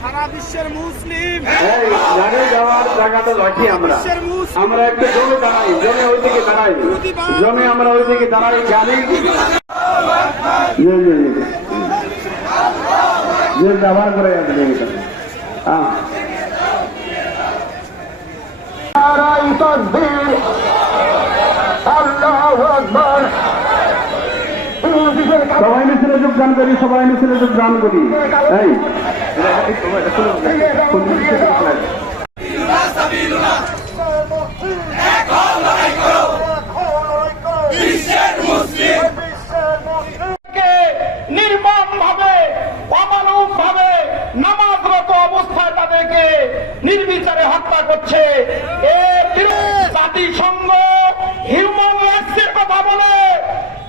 সারা বিশ্বের মুসলিম। জানে যাওয়ার জায়গাটা রাখি আমরা। আমরা একটু জমে দাঁড়াই জমে ওই দিকে দাঁড়াই। জমে আমরা ওই দিকে দাঁড়াই জানি? ব্যবহার করে আল্লাহু আকবার। সবাই মিছিলে যোগদান করি, সবাই মিছিলে যোগদান করি। এই। নির্মম ভাবে অবস্থায় তাদেরকে নির্বিচারে হত্যা করছে। এর জাতিসংঘ, হিউম্যান রাইটসের কথা বলে,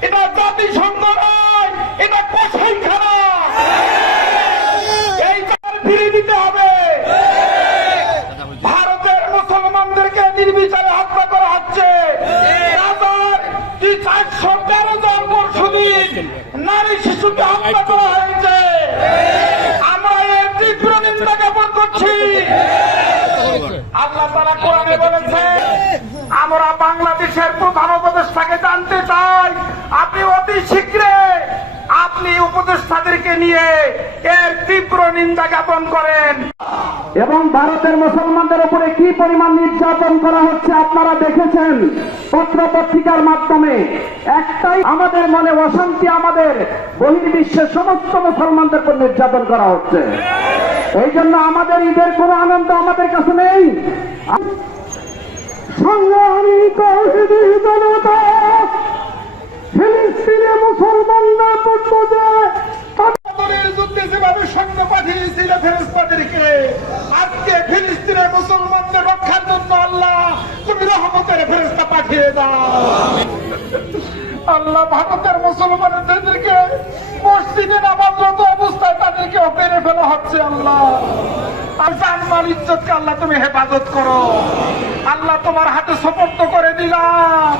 এটা জাতিসংঘ নয়। এটা কসাইখানা এই চার ফিরে দিতে হবে। ভারতের মুসলমানদেরকে নির্বিচারে হত্যা করা হচ্ছে। করা আমরা করছি। আল্লাহ তারা আমরা বাংলাদেশের প্রধান উপদেষ্টাকে জানতে চাই। আপনি অতি শীঘ্রে উপদেষ্টাদেরকে নিয়ে এর তীব্র নিন্দা জ্ঞাপন করেন। এবং ভারতের মুসলমানদের উপরে কি পরিমাণ নির্যাতন করা হচ্ছে আপনারা দেখেছেন পত্র পত্রিকার মাধ্যমে। একটাই আমাদের মনে অশান্তি, আমাদের বহির্বিশ্বের সমস্ত মুসলমানদের উপর নির্যাতন করা হচ্ছে। এই জন্য আমাদের ঈদের কোনো আনন্দ আমাদের কাছে নেই। সংগ্রামী জনতা সৈন্য পাঠিয়েছিল ফেরেস্তাদেরকে আজকে ফিলিস্তিনের মুসলমানদের রক্ষার জন্য আল্লাহ তুমি রহমতের ফেরেস্তা পাঠিয়ে দাও। আল্লাহ ভারতের মুসলমানদেরকে মসজিদে নামাজরত অবস্থায় তাদেরকে মেরে ফেলা হচ্ছে আল্লাহ। আর জানমাল ইজ্জতকে আল্লাহ তুমি হেফাজত করো। আল্লাহ তোমার হাতে সমর্থ করে দিলাম।